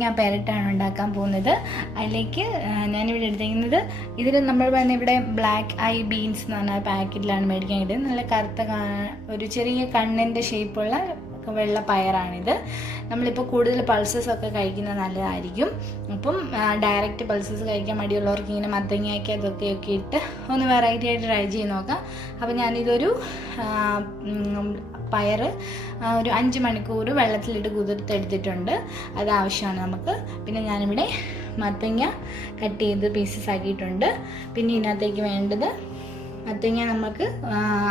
മത്തങ്ങ പെരട്ടാണ് ഉണ്ടാക്കാൻ പോകുന്നത്. അതിലേക്ക് ഞാനിവിടെ എടുത്തിരിക്കുന്നത് ഇതിൽ നമ്മൾ പറഞ്ഞ ഇവിടെ ബ്ലാക്ക് ഐ ബീൻസ് എന്ന് പറഞ്ഞ പാക്കറ്റിലാണ് മേടിക്കാൻ കിട്ടുന്നത്. നല്ല കറുത്ത ഒരു ചെറിയ കണ്ണിൻ്റെ ഷേപ്പുള്ള വെള്ള പയറാണിത്. നമ്മളിപ്പോൾ കൂടുതൽ പൾസസ് ഒക്കെ കഴിക്കുന്നത് നല്ലതായിരിക്കും. അപ്പം ഡയറക്റ്റ് പൾസസ് കഴിക്കാൻ മടിയുള്ളവർക്ക് ഇങ്ങനെ മത്തങ്ങയൊക്കെ അതൊക്കെ ഇട്ട് ഒന്ന് വെറൈറ്റി ആയിട്ട് ട്രൈ ചെയ്ത് നോക്കാം. അപ്പോൾ ഞാനിതൊരു പയർ ഒരു 5 മണിക്കൂർ വെള്ളത്തിലിട്ട് കുതിർത്തെടുത്തിട്ടുണ്ട്. അത് ആവശ്യമാണ് നമുക്ക്. പിന്നെ ഞാനിവിടെ മത്തങ്ങ കട്ട് ചെയ്ത് പീസസ് ആക്കിയിട്ടുണ്ട്. പിന്നെ ഇതിനകത്തേക്ക് വേണ്ടത് മത്തങ്ങ നമുക്ക്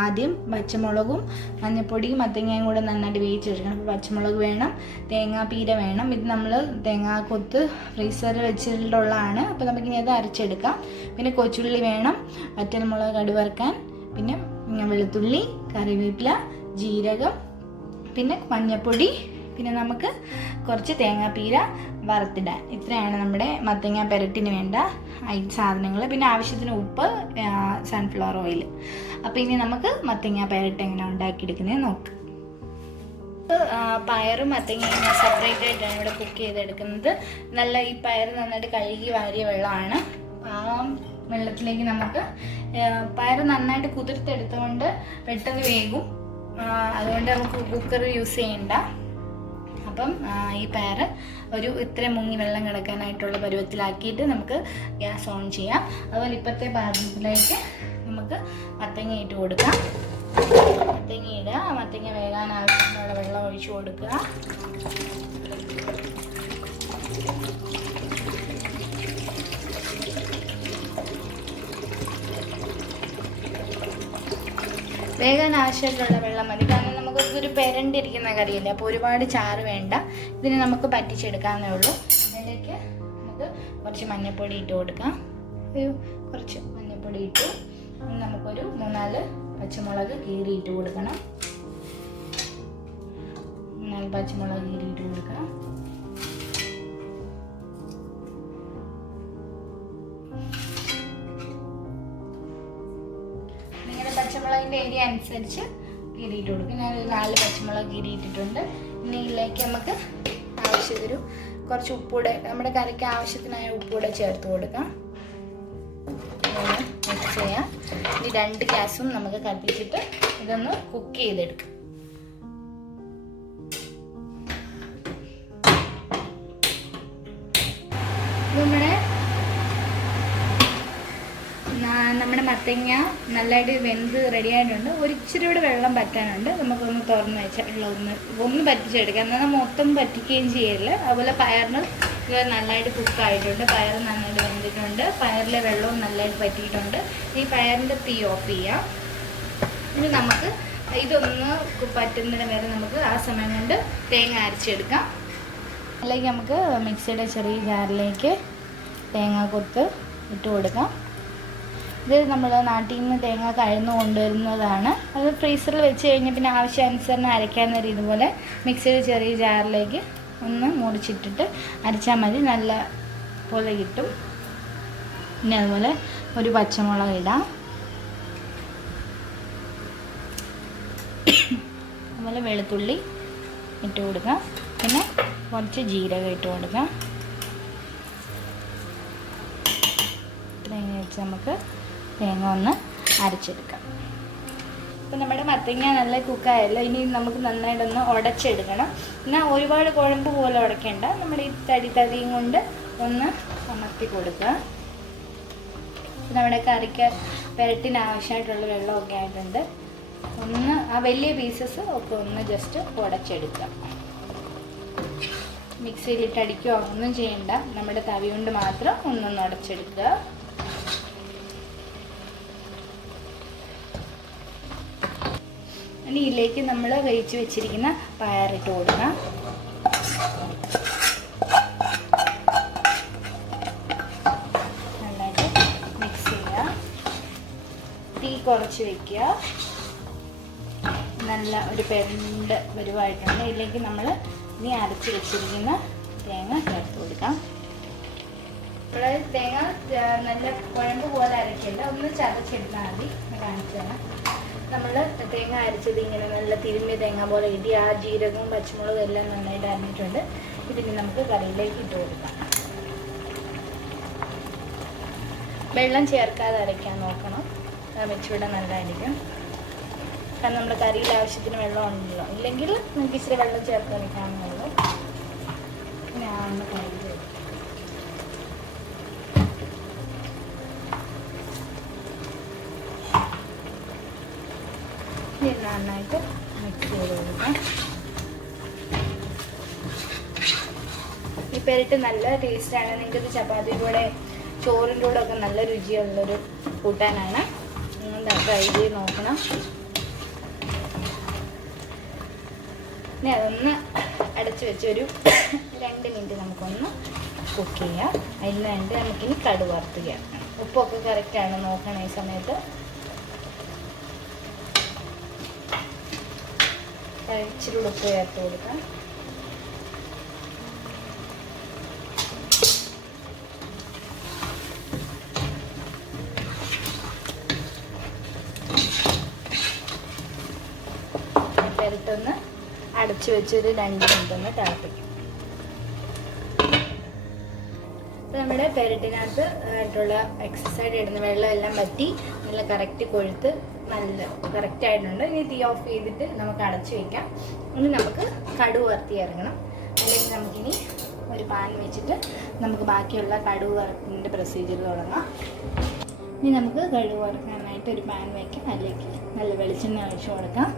ആദ്യം പച്ചമുളകും മഞ്ഞൾപ്പൊടിയും മത്തങ്ങയും കൂടെ നന്നായിട്ട് വേവിച്ചെടുക്കണം. അപ്പോൾ പച്ചമുളക് വേണം, തേങ്ങാപ്പീര വേണം. ഇത് നമ്മൾ തേങ്ങാ കൊത്ത് ഫ്രീസറിൽ വെച്ചിട്ടുള്ളതാണ്. അപ്പോൾ നമുക്കിനി അത് അരച്ചെടുക്കാം. പിന്നെ കൊച്ചുള്ളി വേണം, വറ്റൽമുളക് കടുവറുക്കാൻ, പിന്നെ വെളുത്തുള്ളി, കറിവേപ്പില, ജീരകം, പിന്നെ മഞ്ഞൾപ്പൊടി, പിന്നെ നമുക്ക് കുറച്ച് തേങ്ങാപ്പീര വറുത്തിടാൻ. ഇത്രയാണ് നമ്മുടെ മത്തങ്ങ പെരട്ടിന് വേണ്ട സാധനങ്ങൾ. പിന്നെ ആവശ്യത്തിന് ഉപ്പ്, സൺഫ്ലവർ ഓയിൽ. അപ്പോൾ ഇനി നമുക്ക് മത്തങ്ങ പെരട്ട് എങ്ങനെ ഉണ്ടാക്കിയെടുക്കുന്നത് നോക്കാം. പയറും മത്തങ്ങയും ഞാൻ സെപ്പറേറ്റ് ആയിട്ടാണ് ഇവിടെ കുക്ക് ചെയ്തെടുക്കുന്നത്. നല്ല ഈ പയർ നന്നായിട്ട് കഴുകി വാരിയ വെള്ളമാണ്. ആ വെള്ളത്തിലേക്ക് നമുക്ക് പയർ നന്നായിട്ട് കുതിർത്തെടുത്തുകൊണ്ട് പെട്ടെന്ന് വേകും. അതുകൊണ്ട് നമുക്ക് കുക്കർ യൂസ് ചെയ്യണ്ട. അപ്പം ഈ പയർ ഒരു ഇത്ര മുങ്ങി വെള്ളം കിടക്കാനായിട്ടുള്ള പരുവത്തിലാക്കിയിട്ട് നമുക്ക് ഗ്യാസ് ഓൺ ചെയ്യാം. അതുപോലെ ഇപ്പോഴത്തെ പാത്രത്തിലേക്ക് നമുക്ക് മത്തങ്ങ ഇട്ട് കൊടുക്കാം. മത്തങ്ങ ഇടുക, മത്തങ്ങ വേകാൻ ആവശ്യത്തിനുള്ള വെള്ളം ഒഴിച്ചു കൊടുക്കുക. വേഗം ആവശ്യമായിട്ടുള്ള വെള്ളം മതി. കാരണം നമുക്കൊരു പെരണ്ടിരിക്കുന്ന കറിയല്ലേ, അപ്പോൾ ഒരുപാട് ചാറ് വേണ്ട. ഇതിന് നമുക്ക് പറ്റിച്ചെടുക്കാവുന്നേ ഉള്ളൂ. അതിലേക്ക് നമുക്ക് കുറച്ച് മഞ്ഞൾപ്പൊടി ഇട്ട് കൊടുക്കാം. കുറച്ച് മഞ്ഞൾപ്പൊടി ഇട്ടു. നമുക്കൊരു 3-4 പച്ചമുളക് കീറിയിട്ട് കൊടുക്കണം. 4 പച്ചമുളക് കീറിയിട്ട് കൊടുക്കണം. പച്ചമുളകിൻ്റെ ഏരിയ അനുസരിച്ച് കീറിയിട്ട് കൊടുക്കും. ഞാനൊരു 4 പച്ചമുളക് കീറിയിട്ടിട്ടുണ്ട്. ഇനി ഇതിലേക്ക് നമുക്ക് ആവശ്യത്തിന് കുറച്ച് ഉപ്പൂടെ, നമ്മുടെ കറിക്ക് ആവശ്യത്തിനായ ഉപ്പൂടെ ചേർത്ത് കൊടുക്കാം. മിക്സ് ചെയ്യാം. ഈ 2 ഗ്യാസും നമുക്ക് കത്തിച്ചിട്ട് ഇതൊന്ന് കുക്ക് ചെയ്തെടുക്കാം. നമ്മുടെ മത്തങ്ങ നല്ലതായിട്ട് വെന്ത് റെഡി ആയിട്ടുണ്ട്. ഒരിച്ചിരി കൂടെ വെള്ളം പറ്റാനുണ്ട്. നമുക്കൊന്ന് തുറന്ന് വെച്ചാൽ ഒന്ന് പറ്റിച്ചെടുക്കാം. എന്നാൽ മൊത്തം പറ്റിക്കുകയും ചെയ്യല്ല. അതുപോലെ പയറിന് നല്ലതായിട്ട് കുക്കായിട്ടുണ്ട്. പയർ നന്നായിട്ട് വെന്തിട്ടുണ്ട്. പയറിലെ വെള്ളവും നല്ലതായിട്ട് പറ്റിയിട്ടുണ്ട്. ഈ പയറിൻ്റെ തീ ഓഫ് ചെയ്യാം. ഇനി നമുക്ക് ഇതൊന്ന് പറ്റുന്നതിന് വരെ നമുക്ക് ആ സമയം കൊണ്ട് തേങ്ങ അരച്ചെടുക്കാം. അല്ലെങ്കിൽ നമുക്ക് മിക്സിയുടെ ചെറിയ ജാറിലേക്ക് തേങ്ങ കൊത്ത് ഇട്ട് കൊടുക്കാം. ഇത് നമ്മൾ നാട്ടിൽ നിന്ന് തേങ്ങ കഴന്ന് കൊണ്ടുവരുന്നതാണ്. അത് ഫ്രീസറിൽ വെച്ച് കഴിഞ്ഞാൽ പിന്നെ ആവശ്യാനുസരണം അരയ്ക്കാവുന്ന രീതി പോലെ മിക്സിയുടെ ചെറിയ ജാറിലേക്ക് ഒന്ന് മുറിച്ചിട്ടിട്ട് അരച്ചാൽ മതി. നല്ല പോലെ കിട്ടും. പിന്നെ അതുപോലെ ഒരു പച്ചമുളക് ഇടാം. അതുപോലെ വെളുത്തുള്ളി ഇട്ട് കൊടുക്കാം. പിന്നെ കുറച്ച് ജീരകം ഇട്ട് കൊടുക്കാം. ഇത്രയും വെച്ച് നമുക്ക് തേങ്ങ ഒന്ന് അരച്ചെടുക്കാം. അപ്പോൾ നമ്മുടെ മത്തങ്ങ നല്ല കുക്കായല്ലോ. ഇനി നമുക്ക് നന്നായിട്ടൊന്ന് ഉടച്ചെടുക്കണം. എന്നാൽ ഒരുപാട് കുഴമ്പ് പോലെ ഉടയ്ക്കേണ്ട. നമ്മുടെ ഈ തടിയും കൊണ്ട് ഒന്ന് അമർത്തി കൊടുക്കുക. നമ്മുടെ കറിക്ക് പെരട്ടിന് ആവശ്യമായിട്ടുള്ള വെള്ളമൊക്കെ ആയിട്ടുണ്ട്. ഒന്ന് ആ വലിയ പീസസ് ഒക്കെ ഒന്ന് ജസ്റ്റ് ഉടച്ചെടുക്കുക. മിക്സിയിലിട്ട് അടിക്കുകയോ ഒന്നും ചെയ്യണ്ട. നമ്മുടെ തവി കൊണ്ട് മാത്രം ഒന്നൊന്ന് ഉടച്ചെടുക്കുക. ഇനി ഇതിലേക്ക് നമ്മൾ വേവിച്ച് വെച്ചിരിക്കുന്ന പയറിട്ട് കൊടുക്കാം. നന്നായിട്ട് മിക്സ് ചെയ്യുക. തീ കുറച്ച് വയ്ക്കുക. നല്ല ഒരു പെരണ്ട് വരുവായിട്ടുണ്ട്. ഇതിലേക്ക് നമ്മൾ ഇനി അരച്ച് വെച്ചിരിക്കുന്ന തേങ്ങ ചേർത്ത് കൊടുക്കാം. ഇവിടെ തേങ്ങ നല്ല കുഴമ്പ് പോലെ അരയ്ക്കില്ല, ഒന്ന് ചതച്ചെടുത്താൽ മതി. കാണിച്ചു തരാം. നമ്മൾ തേങ്ങ അരച്ചത് ഇങ്ങനെ നല്ല തിരുമ്മിയ തേങ്ങ പോലെ കിട്ടി. ആ ജീരകവും പച്ചമുളകും എല്ലാം നന്നായിട്ട് അരിഞ്ഞിട്ടുണ്ട്. ഇതിന് നമുക്ക് കറിയിലേക്ക് ഇട്ട് കൊടുക്കാം. വെള്ളം ചേർക്കാതെ അരയ്ക്കാൻ നോക്കണം, വെച്ചുകൂടെ നല്ലതായിരിക്കും. കാരണം നമ്മുടെ കറിയിൽ ആവശ്യത്തിന് വെള്ളം ഉണ്ടല്ലോ, ഇല്ലെങ്കിൽ നമുക്ക് ഇച്ചിരി വെള്ളം ചേർത്ത് അരയ്ക്കാമെന്നുള്ളൂ. ഞാൻ കറി നന്നായിട്ട് മിക്സ് ചെയ്ത് കൊടുക്കാം. ഈ പെരട്ട് നല്ല ടേസ്റ്റാണ്. നിങ്ങൾക്കിത് ചപ്പാത്തിയുടെ കൂടെ ചോറിൻ്റെ കൂടെ ഒക്കെ നല്ല രുചിയുള്ളൊരു കൂട്ടാനാണ്. നിങ്ങൾ ട്രൈ ചെയ്ത് നോക്കണം. ഇനി അതൊന്ന് അടച്ചു വെച്ചൊരു 2 മിനിറ്റ് നമുക്കൊന്ന് കുക്ക് ചെയ്യാം. അതിന് വേണ്ടി നമുക്കിനി കടുക് വറുത്തുക. ഉപ്പൊക്കെ കറക്റ്റാണ് നോക്കണം ഈ സമയത്ത്. ഇച്ചിരി ഉപ്പ് ചേർത്ത് കൊടുക്കാം. പെരട്ടൊന്ന് അടച്ചു വെച്ചൊരു 2 മിനിറ്റ് ഒന്ന് തിളപ്പിക്കും. നമ്മുടെ പെരട്ടിനകത്ത് ആയിട്ടുള്ള എക്സസൈഡ് ഇടുന്ന വെള്ളം എല്ലാം പറ്റി നല്ല കറക്റ്റ് കൊഴുത്ത് നല്ല കറക്റ്റായിട്ടുണ്ട്. ഇനി തീ ഓഫ് ചെയ്തിട്ട് നമുക്ക് അടച്ചു വയ്ക്കാം. ഇനി നമുക്ക് കടുക് വറുത്തി ഇറങ്ങണം. അല്ലെങ്കിൽ നമുക്കിനി ഒരു പാൻ വെച്ചിട്ട് നമുക്ക് ബാക്കിയുള്ള കടുക് വറുത്തിൻ്റെ പ്രൊസീജിയർ തുടങ്ങാം. ഇനി നമുക്ക് കടുക് വറുക്കാനായിട്ട് ഒരു പാൻ വയ്ക്കാം. അതിലേക്ക് നല്ല വെളിച്ചെണ്ണ ഒഴിച്ചു കൊടുക്കാം.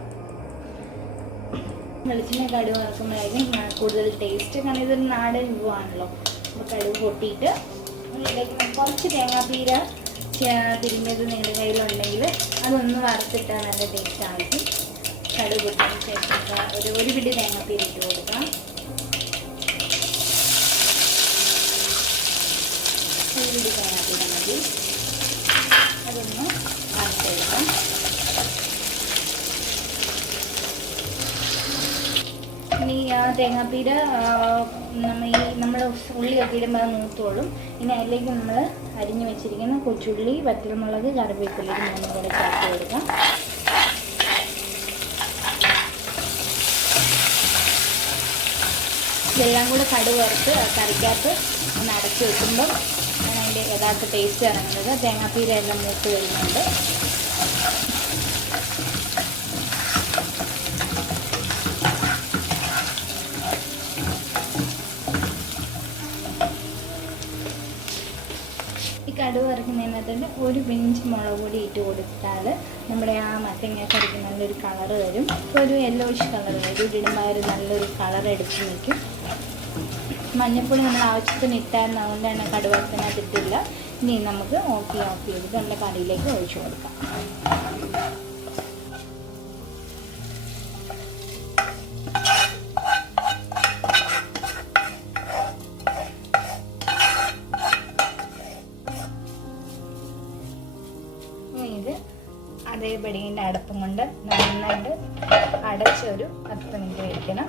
വെളിച്ചെണ്ണ കടുക് വറുക്കുമ്പോഴായിരിക്കും കൂടുതൽ ടേസ്റ്റ്. കാരണം ഇതൊരു നാടൻ വിഭവമാണല്ലോ. അപ്പോൾ കടുക് പൊട്ടിയിട്ട് ഇതിലേക്ക് കുറച്ച് തേങ്ങാപ്പീര തിരിഞ്ഞത് നിങ്ങളുടെ കയ്യിലുണ്ടെങ്കിൽ അതൊന്ന് വറുത്തിട്ടാൽ നല്ല ടേസ്റ്റ് ആയിരിക്കും. കടുക് പൊട്ടിയതിന് ശേഷം ഒരു പിടി തേങ്ങാപ്പീര ഇട്ട് കൊടുക്കാം. ഒരു പിടി തേങ്ങാപ്പീര മതി. അതൊന്ന് വറുത്തെടുക്കാം. ഇനി ആ തേങ്ങാപ്പീര നമ്മൾ ഉള്ളിയൊക്കെ ഇടുമ്പോൾ അത് മൂത്തോളും. ഇനി അതിലേക്ക് നമ്മൾ അരിഞ്ഞു വെച്ചിരിക്കുന്ന കൊച്ചുള്ളി, വറ്റൽമുളക്, കറിവേപ്പില 3 കൂടെ ചേർത്ത് കൊടുക്കാം. ഇതെല്ലാം കൂടെ കടുക് വറുത്ത് കറിക്കകത്ത് ഒന്ന് അടച്ച് വെക്കുമ്പം അതിൻ്റെ യഥാർത്ഥ ടേസ്റ്റ് ഇറങ്ങുന്നത്. തേങ്ങാപ്പീര എല്ലാം മൂത്ത് വരുന്നുണ്ട്. ഈ കടുക് വറുക്കുന്നതിനകത്ത് ഒരു പിഞ്ച് മുളക് പൊടി ഇട്ട് കൊടുത്താൽ നമ്മുടെ ആ മത്തങ്ങക്കറിക്ക് നല്ലൊരു കളറ് വരും. ഒരു യെല്ലോയിഷ് കളർ വരും. ഇടുമ്പോൾ ഒരു നല്ലൊരു കളർ എടുത്ത് നിൽക്കും. മഞ്ഞൾപ്പൊടി നമ്മൾ ആവശ്യത്തിന് ഇട്ടായിരുന്നു, അതുകൊണ്ട് തന്നെ കടുക് വറുത്തിനകത്ത് ഇട്ടില്ല. ഇനി നമുക്ക് ഓഫ് ചെയ്തിട്ട് നമ്മുടെ കറിയിലേക്ക് ഒഴിച്ചു കൊടുക്കാം. ഇത് അതേപടി ഇതിൻ്റെ അടപ്പം കൊണ്ട് നന്നായിട്ട് അടച്ചൊരു 10 മിനിറ്റ് വയ്ക്കണം.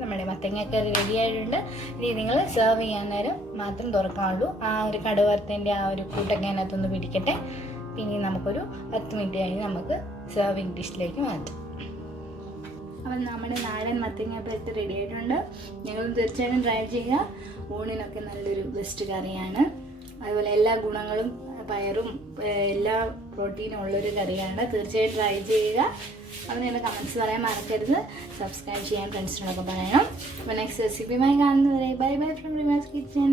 നമ്മുടെ മത്തങ്ങക്കറി റെഡി ആയിട്ടുണ്ട്. ഇനി നിങ്ങൾ സെർവ് ചെയ്യാൻ നേരം മാത്രം തുറക്കാനുള്ളൂ. ആ ഒരു കടുക് വറുത്തതിൻ്റെ ആ ഒരു കൂട്ടൊക്കെ അതിനകത്തൊന്ന് പിടിക്കട്ടെ. പിന്നെ നമുക്കൊരു 10 മിനിറ്റ് കഴിഞ്ഞ് നമുക്ക് സെർവിങ് ഡിഷിലേക്ക് മാറ്റാം. അപ്പം നമ്മുടെ നാടൻ മത്തങ്ങപ്പഴത്ത് റെഡി ആയിട്ടുണ്ട്. ഞങ്ങൾ തീർച്ചയായിട്ടും ട്രൈ ചെയ്യുക. ഊണിനൊക്കെ നല്ലൊരു ബെസ്റ്റ് കറിയാണ്. അതുപോലെ എല്ലാ ഗുണങ്ങളും പയറും എല്ലാ പ്രോട്ടീനും ഉള്ളൊരു കറിയാണ്. തീർച്ചയായും ട്രൈ ചെയ്യുക. അപ്പോൾ നിങ്ങളുടെ കമൻറ്റ്സ് പറയാൻ മറക്കരുത്. സബ്സ്ക്രൈബ് ചെയ്യാൻ ഫ്രണ്ട്സിനോടൊക്കെ പറയണം. അപ്പോൾ നെക്സ്റ്റ് റെസിപ്പിയുമായി കാണുന്നവരെ bye bye from Reemas kitchen.